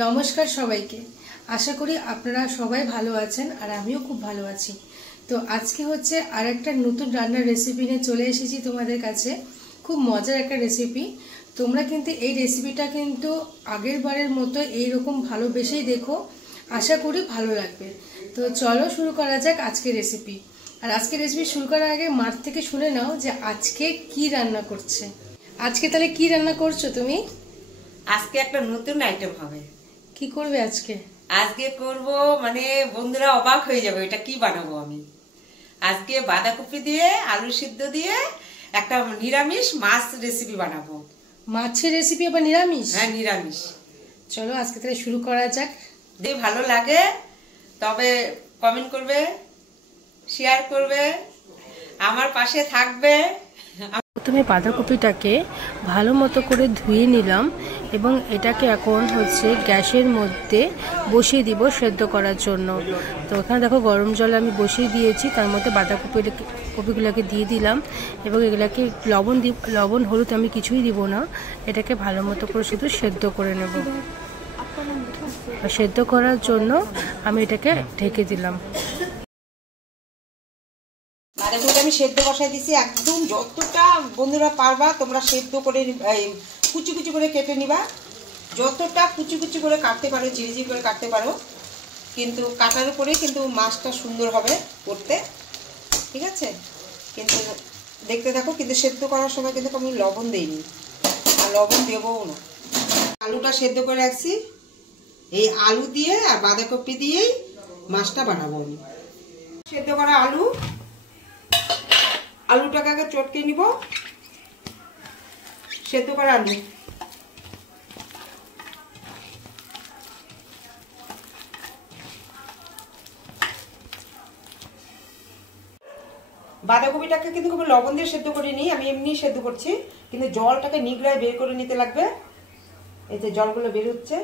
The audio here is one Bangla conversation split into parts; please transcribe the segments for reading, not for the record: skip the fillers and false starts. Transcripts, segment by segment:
নমস্কার সবাইকে। আশা করি আপনারা সবাই ভালো আছেন আর আমিও খুব ভালো আছি। তো আজকে হচ্ছে আর একটা নতুন রান্নার রেসিপি নিয়ে চলে এসেছি তোমাদের কাছে। খুব মজার একটা রেসিপি। তোমরা কিন্তু এই রেসিপিটা কিন্তু আগের বারের মতো এইরকম ভালোবেসেই দেখো, আশা করি ভালো লাগবে। তো চলো শুরু করা যাক আজকের রেসিপি। আর আজকের রেসিপি শুরু করার আগে মার থেকে শুনে নাও যে আজকে কি রান্না করছে। আজকে তাহলে কি রান্না করছো তুমি? আজকে একটা নতুন আইটেম হবে। কি করবে আজকে? আজকে করব মানে বন্ধুরা অবাক হয়ে যাবে এটা কি বানাবো আমি। আজকে বাঁধাকপি দিয়ে আলু সিদ্ধ দিয়ে একটা নিরামিষ মাছ রেসিপি বানাবো। মাছের রেসিপি আবার নিরামিষ? হ্যাঁ, নিরামিষ। চলো আজকে তাহলে শুরু করা যাক। যদি ভালো লাগে তবে কমেন্ট করবে, শেয়ার করবে, আমার পাশে থাকবে। প্রথমে বাঁধাকপিটাকে ভালো মতো করে ধুয়ে নিলাম এবং এটাকে এখন হচ্ছে গ্যাসের মধ্যে বসিয়ে দিব সেদ্ধ করার জন্য। তো এখানে দেখো গরম জল আমি বসিয়ে দিয়েছি, তার মধ্যে কপিগুলোকে দিয়ে দিলাম এবং এগুলাকে লবণ হলুদ আমি কিছুই দিব না। এটাকে ভালো মতো করে শুধু সেদ্ধ করে নেব। সেদ্ধ করার জন্য আমি এটাকে ঢেকে দিলাম। বাঁধাকপিটা আমি সেদ্ধ বসাই দিছি, একদম যতটা বন্ধুরা পারবা তোমরা সেদ্ধ করে কুচি কুচি করে কেটে নিবা। যতটা কুচি কুচি করে কাটতে পারো, ঝিরিঝিরি করে কাটতে পারো, কিন্তু কাটার উপরে কিন্তু মাছটা সুন্দর হবে করতে, ঠিক আছে? কিন্তু দেখতে থাকো, কিন্তু সেদ্ধ করার সময় কিন্তু আমি লবণ দিইনি আর লবণ দেবও না। আলুটা সেদ্ধ করে রাখছি, এই আলু দিয়ে আর বাঁধাকপি দিয়েই মাছটা বানাবো আমি। সেদ্ধ করা আলুটাকে আগে চটকে নিব। সেদ্ধ করা আলু, বাঁধাকপিটাকে কিন্তু খুব লবণ দিয়ে সেদ্ধ করে নিই, আমি এমনি সেদ্ধ করছি, কিন্তু জলটাকে নিগড়ায় বের করে নিতে লাগবে। এই যে জলগুলো বের হচ্ছে।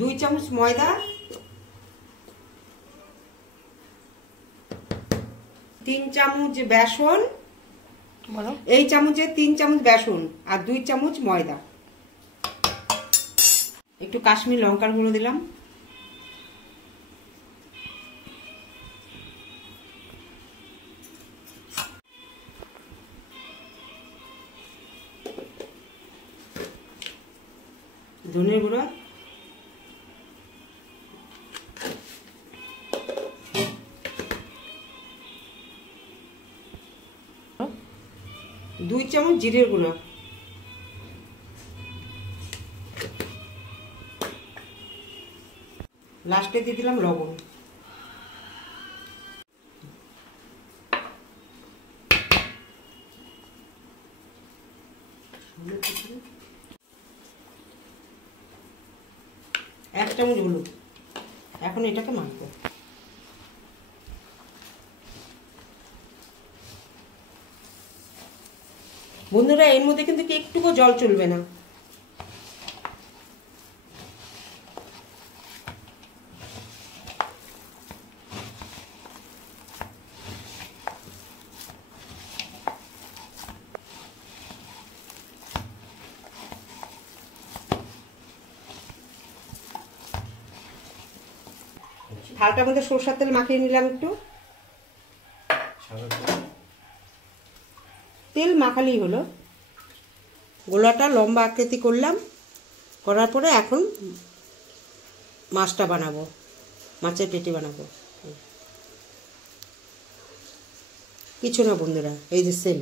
দুই চামচ ময়দা, 3 চামচ বেসন, এই চামচে 3 চামচ বেসন আর 2 চামচ ময়দা, একটু কাশ্মীর লঙ্কার গুঁড়ো দিলাম, ধনের গুঁড়ো, দুই চামচ জিরের গুঁড়ো, লাস্টে দিয়ে দিলাম লবণ। এক চামচ হলুদ। এখন এটাকে মাখবো। বন্ধুরা এর মধ্যে কিন্তু একটুকু জল চলবে না। থালটার মধ্যে সরষের তেল মাখিয়ে নিলাম, একটু তেল মাখালেই হলো। গোলাটা লম্বা আকৃতি করলাম, করার পরে এখন মাছটা বানাবো, মাছের পেটি বানাবো। কিছু না বন্ধুরা, এই যে সেম।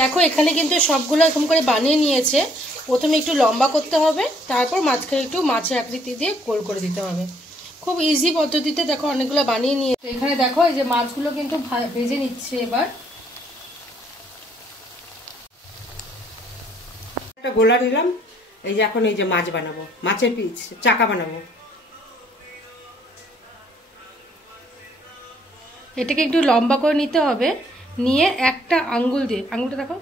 দেখো এখানে কিন্তু সবগুলো এরকম করে বানিয়ে নিয়েছে। প্রথমে একটু লম্বা করতে হবে, তারপর মাঝখানে একটু মাছের আকৃতি দিয়ে গোল করে দিতে হবে। খুব ইজি পদ্ধতিতে দেখো অনেকগুলো বানিয়ে নিয়ে। এখানে দেখো এই যে মাছগুলো কিন্তু ভেজে নিচ্ছে। এবার একটা গোলা নিলাম, এই যে এখন এই যে মাছ বানাবো, মাছের পিস চাকা বানাবো। এটাকে একটু লম্বা করে নিতে হবে, নিয়ে একটা আঙ্গুল দিয়ে, আঙ্গুলটা দেখো,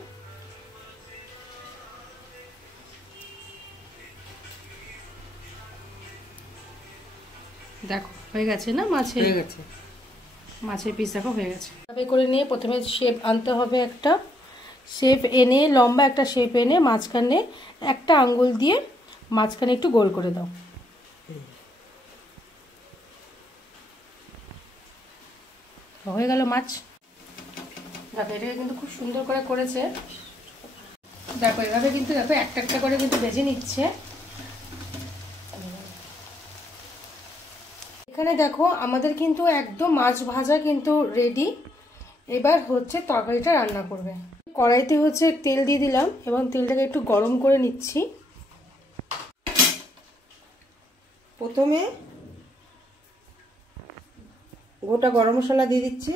দেখো হয়ে গেছে না মাছের, হয়ে গেছে মাছের পিস দেখো হয়ে গেছে। এভাবে করে নিয়ে প্রথমে শেপ আনতে হবে, একটা শেপ এনে লম্বা একটা শেপ এনে মাঝখানে একটা আঙ্গুল দিয়ে মাঝখানে একটু গোল করে দাও। হয়ে গেল মাছ। দেখো এটাকে কিন্তু খুব সুন্দর করে করেছে। দেখো এভাবে কিন্তু দেখো একটা একটা করে কিন্তু ভেজে নিচ্ছে। এখানে দেখো আমাদের কিন্তু একদম মাছ ভাজা কিন্তু রেডি। এবার হচ্ছে তরকারিটা রান্না করবে। কড়াইতে হচ্ছে তেল দিয়ে দিলাম এবং তেলটাকে একটু গরম করে নিচ্ছি। প্রথমে গোটা গরম মশলা দিয়ে দিচ্ছি,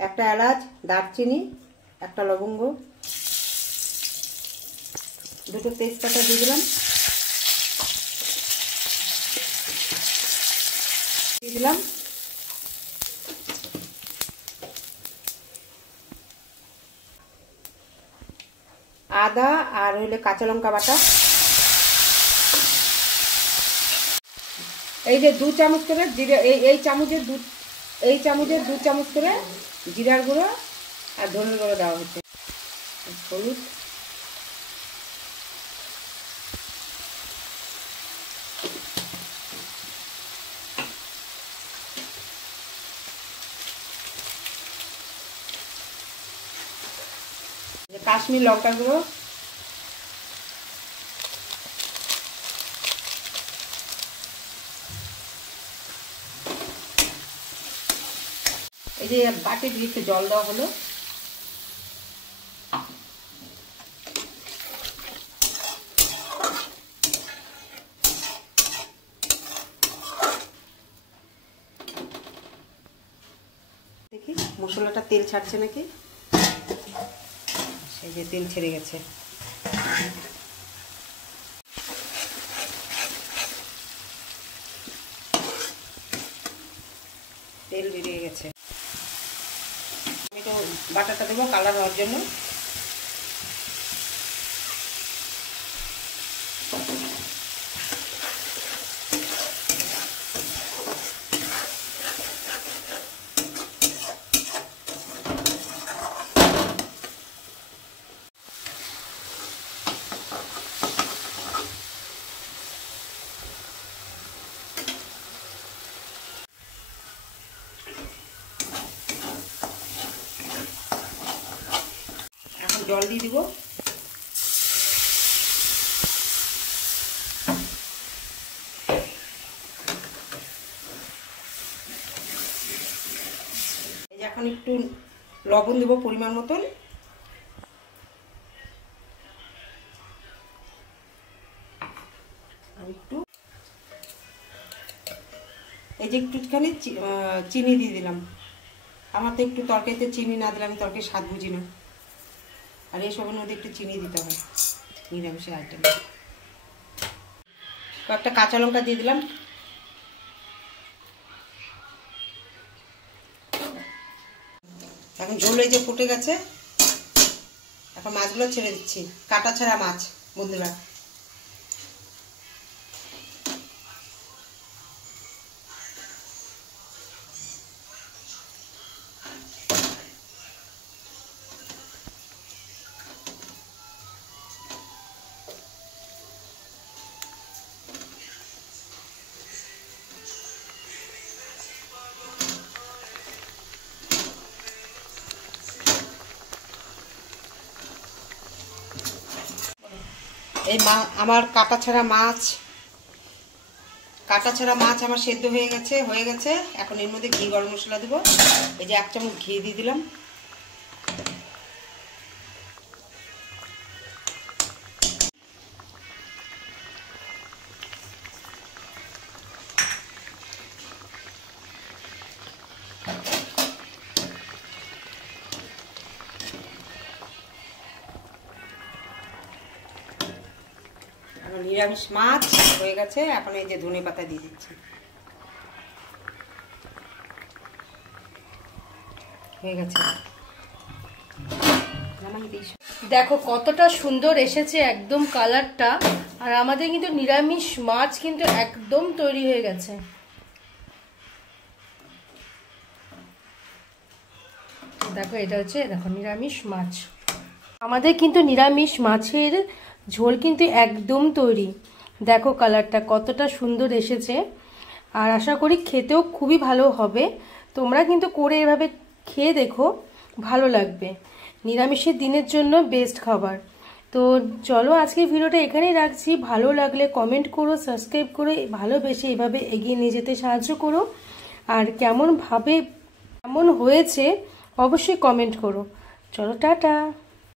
একটা এলাচ, দারচিনি, একটা লবঙ্গ, দুটো তেজপাতা দিয়ে দিলাম, দিয়ে দিলাম আদা আর হইলে কাঁচা লঙ্কা বাটা। এই যে 2 চামচ করে জিরে, এই চামচের 2 চামচ করে জিরার গুঁড়ো আর ধনের গুঁড়ো দেওয়া হচ্ছে। হলুদ, কাশ্মীর লঙ্কার গুঁড়ো, এই যে বাটি দিয়ে একটু জল দেওয়া হলো, দেখি মশলাটা তেল ছাড়ছে নাকি। সেই যে তেল ছেড়ে গেছে। তেল বেরিয়ে গেছে। টমেটো বাটাটা দেবো কালার হওয়ার জন্য। জল দিয়ে দিব। এই যে এখন একটু লবণ দেব পরিমাণ মতন। আর একটু এই যে একটুখানি চিনি দিয়ে দিলাম। আমার তো একটু তরকারিতে চিনি না দিলে আমি তরকারি স্বাদ বুঝি না, আর এইসবের মধ্যে একটু চিনি দিতে হয় নিরামিষের আইটেম। কয়েকটা কাঁচা লঙ্কা দিয়ে দিলাম। এখন ঝোল এই যে ফুটে গেছে, এখন মাছগুলো ছেড়ে দিচ্ছি। কাটা ছাড়া মাছ বন্ধুরা। এই আমার কাটা ছাড়া মাছ আমার সেদ্ধ হয়ে গেছে। এখন এর মধ্যে ঘি গরম মশলা দেবো। এই যে 1 চামচ ঘি দিয়ে দিলাম। নিরামিষ মাছ হয়ে গেছে। এখন এই যে ধনে পাতা দিয়ে দিচ্ছি, হয়ে গেছে। দেখো কতটা সুন্দর এসেছে একদম কালারটা। আর আমাদের কিন্তু নিরামিষ মাছ কিন্তু একদম তৈরি হয়ে গেছে। দেখো এটা হচ্ছে, দেখো নিরামিষ মাছ। আমাদের কিন্তু নিরামিষ মাছের ঝোল কিন্তু একদম তৈরি। দেখো কালারটা কতটা সুন্দর এসেছে। আর আশা করি খেতেও খুবই ভালো হবে। তোমরা কিন্তু করে এভাবে খেয়ে দেখো, ভালো লাগবে। নিরামিষের দিনের জন্য বেস্ট খাবার। তো চলো আজকে ভিডিওটা এখানেই রাখছি। ভালো লাগলে কমেন্ট করো, সাবস্ক্রাইব করে ভালোবেসে এভাবে এগিয়ে নিয়ে যেতে সাহায্য করো। আর কেমন হয়েছে অবশ্যই কমেন্ট করো। চলো টাটা।